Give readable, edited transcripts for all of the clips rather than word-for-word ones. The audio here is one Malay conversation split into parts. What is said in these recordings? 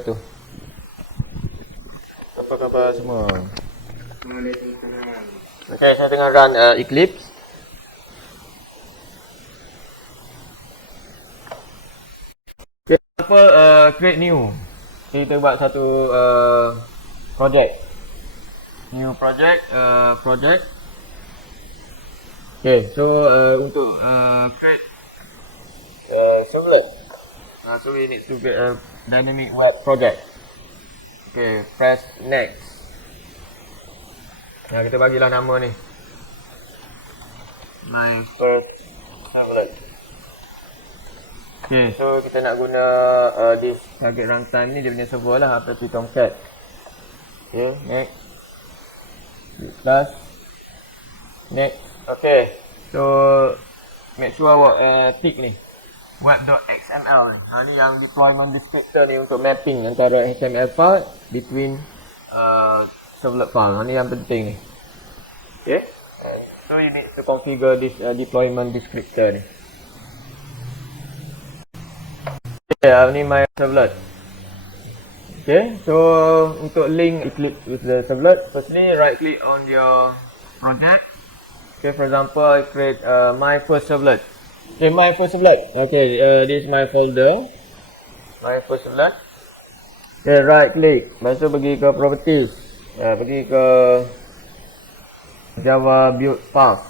tu. Apa khabar semua? Okay, saya tengah run Eclipse. Okay, apa create new. Kita buat satu project. New project, project. Okay, so untuk create Servlet. So we need to create a dynamic web project. Okay, press next. Kita bagilah nama ni. My first Servlet. Okay, so kita nak guna this target runtime ni, dia punya server lah, app Tomcat. Okay, next. Plus. Next. Okay, so make sure awak tick ni web.xml ni. Ni yang deployment descriptor ni untuk mapping antara HTML file between servlet file. Ni yang penting ni. Okay, so you need to configure this deployment descriptor ni. Okay, ni my servlet. Okay, so untuk link Eclipse with the servlet, firstly right click on your project. Okay, for example, I create my first servlet. Okay, my first servlet. Okay, this is my folder. My first servlet. Okay, right click. Lepas tu pergi ke properties. Pergi ke Java build path.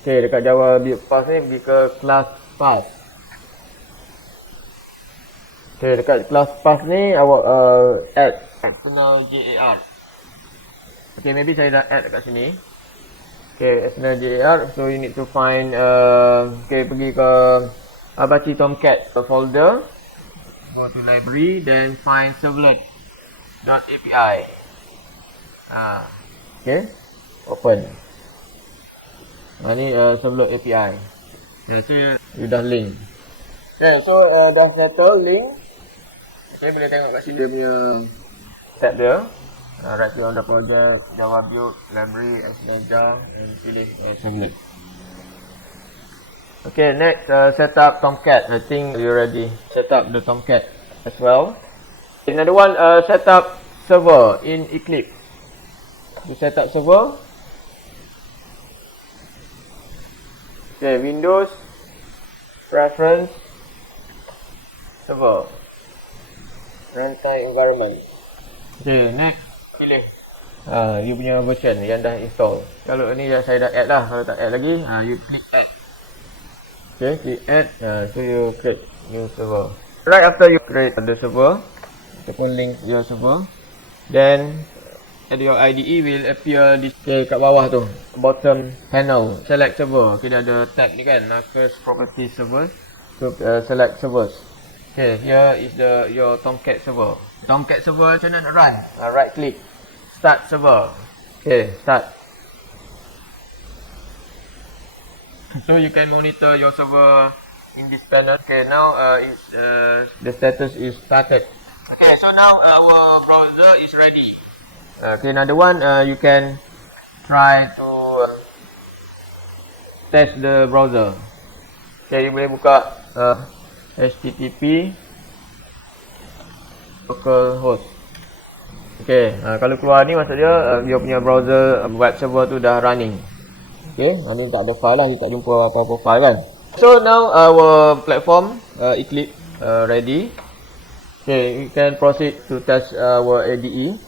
Okay, dekat Java build path ni pergi ke class path. Okay, dekat class path ni awak add external jar. Okay, maybe saya dah add dekat sini. Okay, external jar. So you need to find okay, pergi ke Apache Tomcat folder. Go to library, then find servlet.api. Okay, open. Ni servlet API. So you dah link. Okay, so dah settle link. Okay, boleh tengok kat sini dia punya tab dia. Right click on the project, Java build, library, external, and pilih Servlet. Okay, next set up Tomcat. I think you already set up the Tomcat as well. Another one, set up server in Eclipse. To set up server. Okay, Windows, Preference, Server, Runtime Environment. Okay, next. Pilih you punya version yang dah install. Kalau ni saya dah add lah. Kalau tak add lagi, you click add. Okay, click add. So you create new server. Right after you create the server, ataupun link your server, then your IDE will appear di kat bawah tu, bottom panel. Select server. Okay, dia ada tab ni kan, first property server. So select servers. Okay, here is your Tomcat server. Tomcat server macam mana nak run? Right click, start server. Okay, start. So you can monitor your server in this panel. Okay, now the status is started. Okay, so now our browser is ready. Okay, another one, you can try to test the browser. Okay, you boleh buka HTTP localhost. Okay, kalau keluar ni maksud dia punya browser web server tu dah running. Okay, ni tak ada file lah, dia tak jumpa apa-apa file kan. So now our platform Eclipse ready. Okay, we can proceed to test our ADE.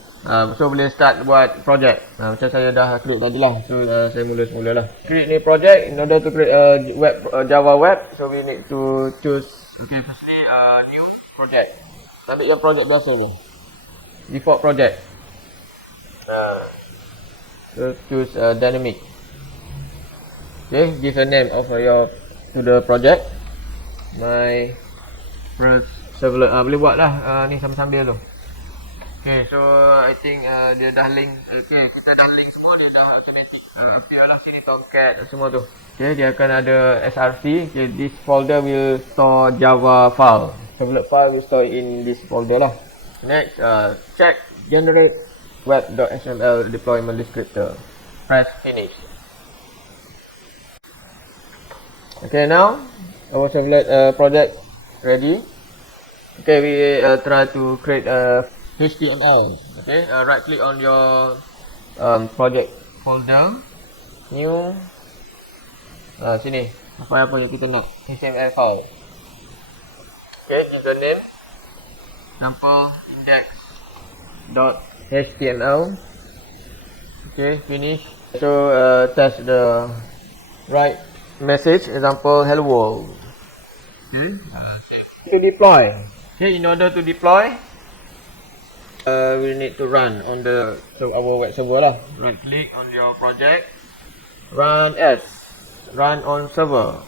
So boleh start buat project. Macam saya dah create tadi lah. So saya mula semula lah. Create ni project. In order to create a web Java web, so we need to choose. Okay, firstly new project. Ambil yang project biasa je. Default project. So choose dynamic. Okay, give a name of to the project. My first servlet. Boleh buat lah ni sambil-sambil tu. Okay, so I think dia dah link. Okay, kita dah link semua, dia dah automatic. Appear lah sini Tomcat semua tu. Okay, dia akan ada src. Okay, this folder will store Java file. Servlet file will store in this folder lah. Next, check generate web.xml deployment descriptor. Press finish. Okay, now our servlet project ready. Okay, we try to create a HTML. Okay, right click on your project folder, new, sini apa yang kita nak, HTML file. Okay, give the name, example index.html. Okay, finish. So test the right message, example hello world. Okay, to deploy. Okay, in order to deploy, we need to run on the our web server lah. Right click on your project, run as, run on server.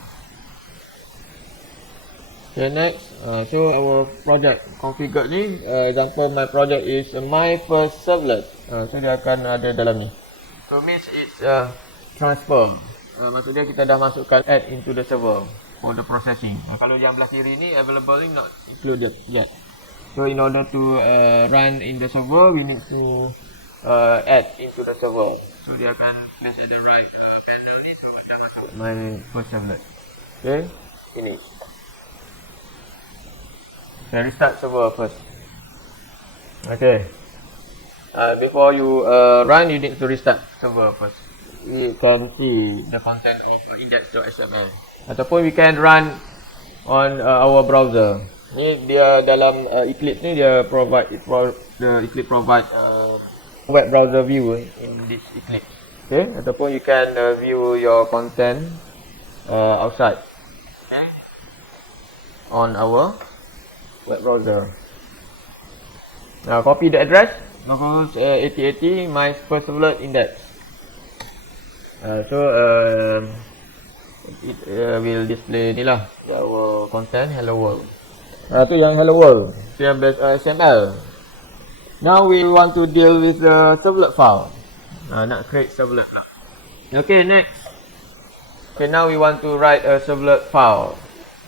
Okay, next. So our project configured ni, example my project is my first servlet. So dia akan ada dalam ni. So means it's transfer. Maksudnya kita dah masukkan add into the server for the processing. Kalau yang belah kiri ni available ni not included yet. So in order to run in the server, we need to add into the server. So dia akan place at the right panel ni. So dah masuk my first servlet. Okay, finish. Okay, restart server first. Okay. Before you run, you need to restart server first. We can see the content of index.html. Ataupun we can run on our browser. Ni dia dalam Eclipse ni dia the Eclipse provide web browser view in this Eclipse. Okay, ataupun you can view your content outside, okay, on our web browser. Now copy the address, localhost 8080 my first servlet index. So it will display ni lah our content hello world. Tu yang hello world, tu yang base HTML. Now we want to deal with the servlet file. Nak create servlet. Okay, next. Okay, now we want to write a servlet file.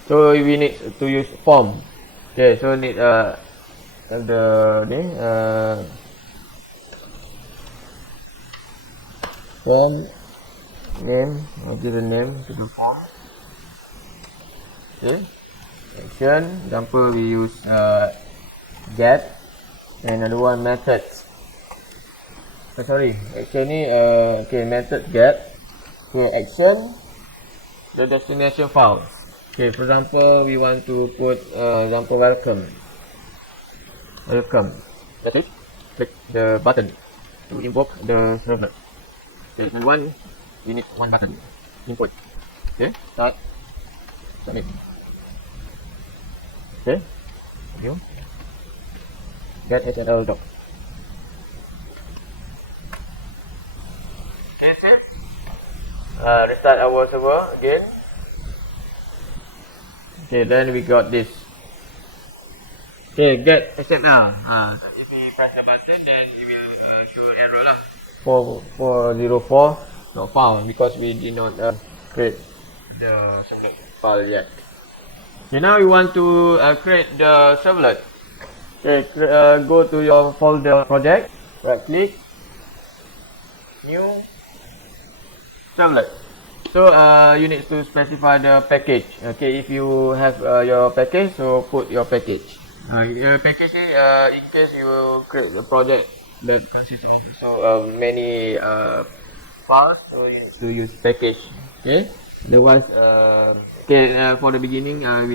So we need to use form. Okay, so need the ni form name, give the name to the form. Okay, action, example we use get, and another one methods. Action ni okay, method get. Okay, action the destination file. Okay, for example we want to put example welcome. That's it. Click the button to invoke the servlet. Okay, and one you need one button input. Okay, start, submit. Okay, you get HTML doc. Okay, save. Restart our server again. Okay, then we got this. Okay, get HTML. If we press the button, then it will show error lah. 4404 not found because we did not create the servlet file yet. Okay, now we want to create the servlet. Okay, go to your folder project, right click, new, servlet. So you need to specify the package. Okay, if you have your package, so put your package. Your package in case you create a project that consists of many files, so you need to use package. Okay, otherwise for the beginning we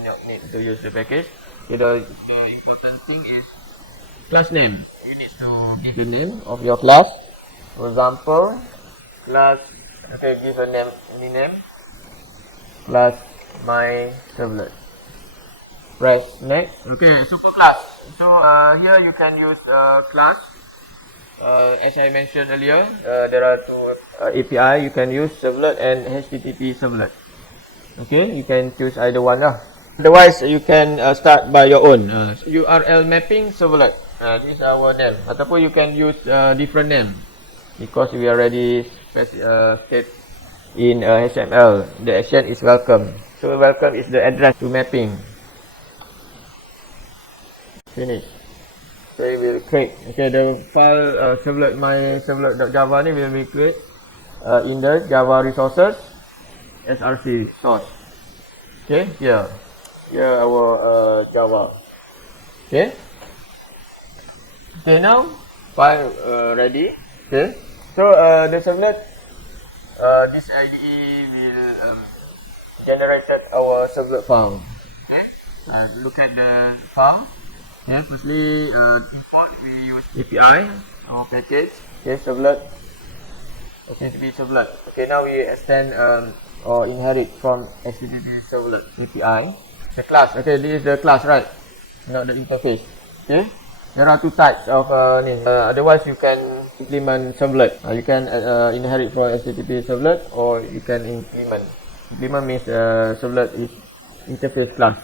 not need to use the package. Okay, the important thing is class name. You need to give the name of your class. For example, class. Okay, give a name, class my servlet. Press next. Okay, super class. So here you can use class. As I mentioned earlier, there are two API. You can use servlet and HTTP servlet. Okay, you can choose either one lah. Otherwise, you can start by your own. URL mapping servlet. This is our name. Ataupun you can use different name because we already state in HTML. The action is welcome. So welcome is the address to mapping. Finish. So it will create. Okay, the file servlet my servlet.java ni will be create in the Java resources src source. Okay, here. Here our Java. Okay. Okay, now file ready. Okay. So the servlet, this IDE will generated our servlet file. Okay. Look at the file. Yeah. Firstly, import we use API or package. Okay, servlet. Okay, to be servlet. Okay, now we extend or inherit from HTTP servlet API. The class. Okay, this is the class, right? Not the interface. Okay. There are two types of otherwise you can implement servlet. You can inherit from HTTP servlet or you can implement. Implement means servlet is interface class.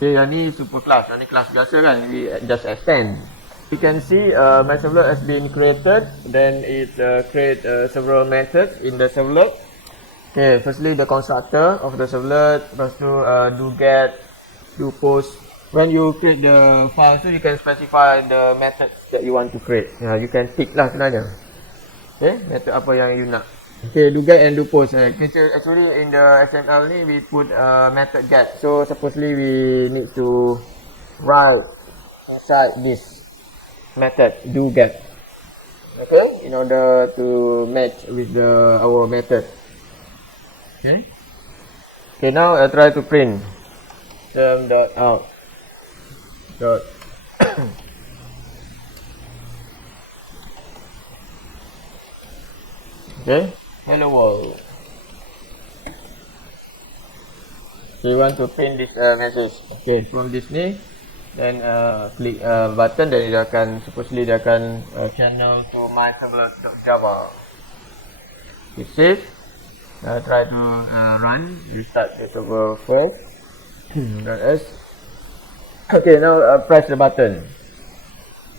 Okay, yang ni super class. Yang ni class biasa kan. We just extend. You can see my servlet has been created. Then it create several methods in the servlet. Okay, firstly the constructor of the servlet. Lepas tu do get, do post. When you create the file, so you can specify the methods that you want to create. You can tick lah sebenarnya. Okay, method apa yang you nak. Okay, do get and do post. Actually in the XML ni we put method get. So supposedly we need to write inside this method do get. Okay, in order to match with our method. Okay. Okay, now I try to print term.out. Okay, hello world. So you want to print this message. Okay, from this ni, then click button, then dia akan supposedly dia akan channel to my servlet.java. Okay, save. Try to run. Restart the server first. .s. Okay, now press the button.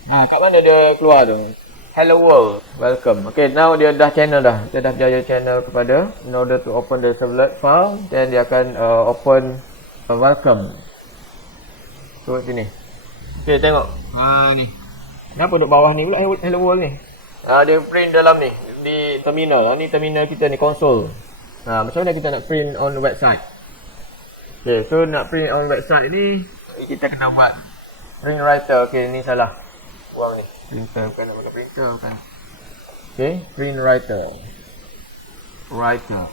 Kat mana dia keluar tu? Hello world, welcome. Okay, now dia dah channel dah. Dia dah berjaya channel kepada in order to open the servlet file. Then dia akan open welcome. So sini. Okay, tengok. Ni. Kenapa duduk bawah ni pula hello world ni? Dia print dalam ni di terminal. Ni terminal kita ni, console. Macam mana kita nak print on website? Okay, so nak print on website ni kita kena buat print writer. Okay, ni salah. Buang ni. Printer, bukan nak pakai printer, bukan. Okay, print writer. Writer.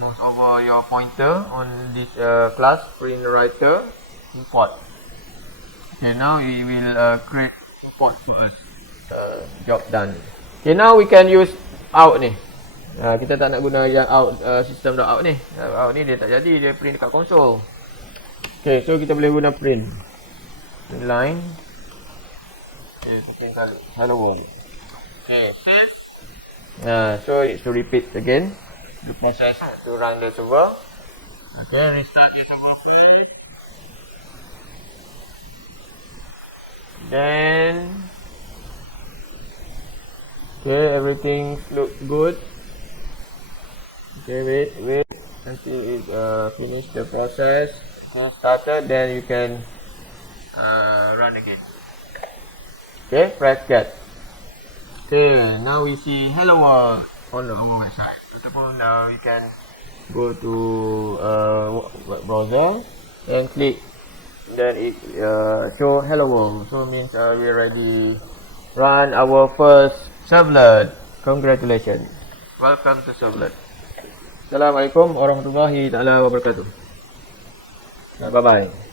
Mouse over your pointer on this class, print writer, import. Okay, now we will create import for us. Job done. Okay, now we can use out ni. Kita tak nak guna yang out system.out ni. Out ni dia tak jadi, dia print dekat console. Okay, so kita boleh guna print. Line. Okay, print kali. Hello world. Okay, save. So it's to repeat again the process to run the server. Okay, restart the server page. Then okay, everything looks good. Okay, wait until it finish the process. Okay, started, then you can run again. Okay, press get. Okay, now we see hello world on the website. Ataupun we can go to web browser and click, then it show hello world. So means we already run our first servlet. Congratulations. Welcome to Servlet. Assalamualaikum warahmatullahi taala wabarakatuh. Bye bye.